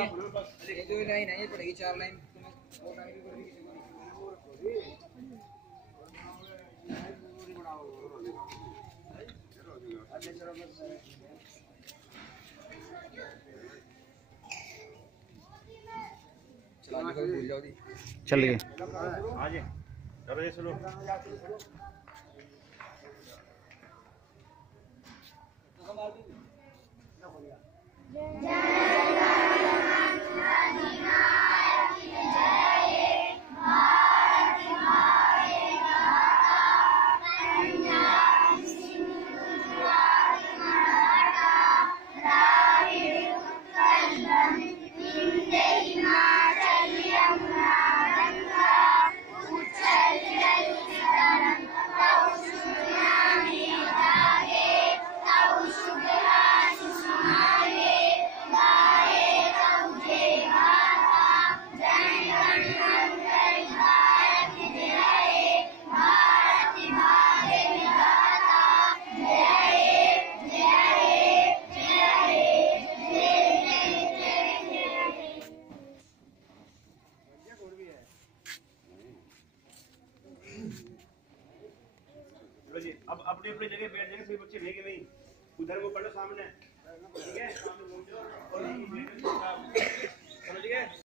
ये दो लाइन है, ये पड़ेगी 4 लाइन तुम्हें और लाइन भी पड़ेगी। चला के भूल जाओ दी चल गए आज चलो ये सुनो अब अपनी अपनी जगह बैठ जाएंगे, सभी बच्चे लेके नहीं उधर वो पढ़ो सामने, ठीक है? समझ गए?